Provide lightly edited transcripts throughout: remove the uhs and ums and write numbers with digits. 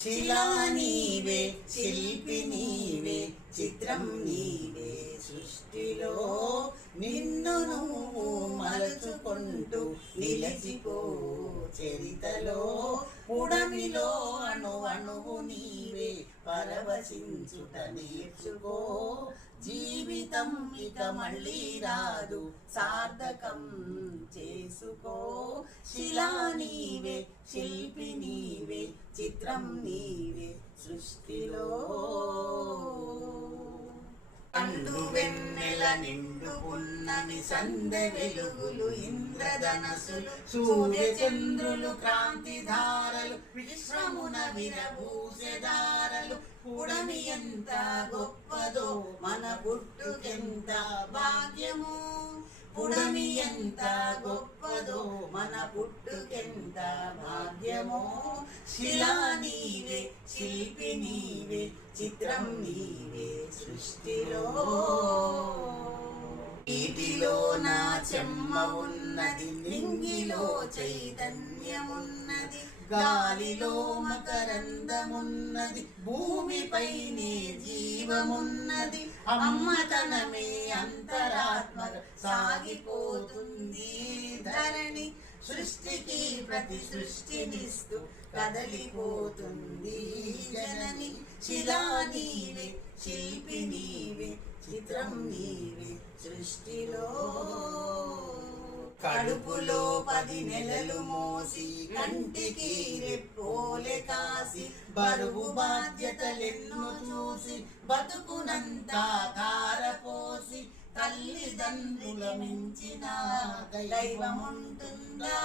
శిలా నీవే, శిల్పి నీవే, చిత్రం నీవే, సృష్టిలో నిన్ను నువ్వు మలుచుకుంటూ నిలిచిపో చరితలో. పుడమిలో అణువు నీవే, పరవశించుట నేర్చుకో. జీవితం ఇక మళ్ళీ రాదు, సార్థకం చేసుకో. శిలా నీవే, శిల్పి నీవే, చిత్రం నీవే, సృష్టిలో. పండు వెన్నెల నిండు పున్నమి, సందె వెలుగులు ఇంద్రధనసులు, సూర్య చంద్రులు క్రాంతి ధారలు, విశ్వమున విరభూసెదారలు. పుడమి ఎంత గొప్పదో, మన పుట్టుకెంత భాగ్యము. పుడమి ఎంత గొప్పదో, మన పుట్టుకెంత భాగ్యమో. శిలా నీవే, శిల్పి నీవే, చిత్రం నీవే, సృష్టిలో. నీటిలో నా చెమ్మ ఉన్నది, నింగిలో చైతన్యమున్నది, గాలిలో మకరందమున్నది, భూమిపైనే జీవమున్నది. అమ్మతనమే అంతరాత్మగా సాగిపోతుంది ధరణి. సృష్టికి ప్రతి సృష్టినిస్తూ కదలిపోతుంది జనని. శిలా నీవే, శిల్పి నీవే, చిత్రం నీవే, సృష్టిలో. కడుపులో 10 నెలలు మోసి, కంటికి రెప్పోలే కాసి, బరువు బాధ్యతలెన్నో చూసి, బతుకునంతా ధారపోసి, తల్లిదండ్రుల మించిన దైవముంటుందా?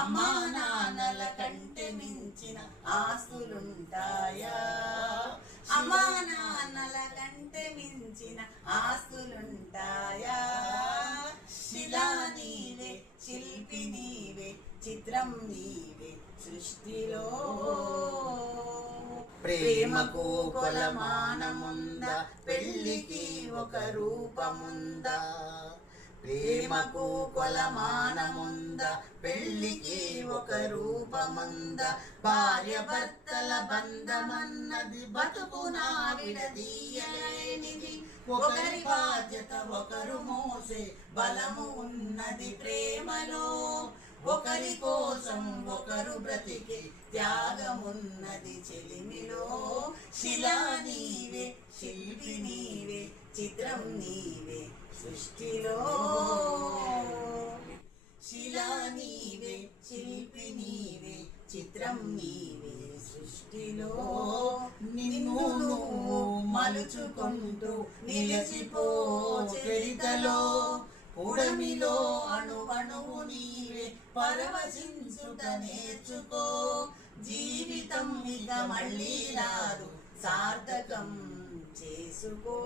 అమ్మా నాన్నల కంటే మించిన ఆస్తులుంటాయా? అమ్మా నాన్నల కంటే మించిన ఆస్తులుంటాయా? శిలా నీవే, శిల్పి నీవే, చిత్రం నీవే, సృష్టిలో. ప్రేమకు కొలమానముందా, పెళ్లికి ఒక రూపముందా? ప్రేమకు కొలమానముందా, పెళ్లికి ఒక రూపముందా? భార్య భర్తల బంధమన్నది బతుకునా విడదీయలేనిది. ఒకరి బాధ్యత ఒకరు మోసే బలము ఉన్నది ప్రేమలో. ఒకరి కోసం ఒకరు బ్రతికే త్యాగమున్నది చెలిమిలో. శిలా నీవే, శిల్పి నీవే, చిత్రం నీవే, సృష్టిలో. శిలా నీవే, శిల్పి నీవే, చిత్రం నీవే, సృష్టిలో. నిన్ను నువ్వు మలుచుకుంటూ నిలిచిపో చరితలో. పుడమిలో అణువు నీవే, పరవశించుట నేర్చుకో. జీవితం ఇక మళ్ళీ రాదు, సార్థకం చేసుకో.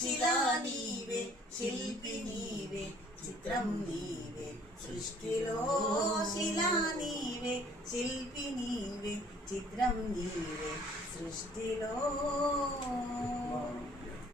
శిలా నీవే, శిల్పి నీవే, చిత్రం నీవే, సృష్టిలో. శిలా నీవే, శిల్పి నీవే, చిత్రం నీవే, సృష్టిలో.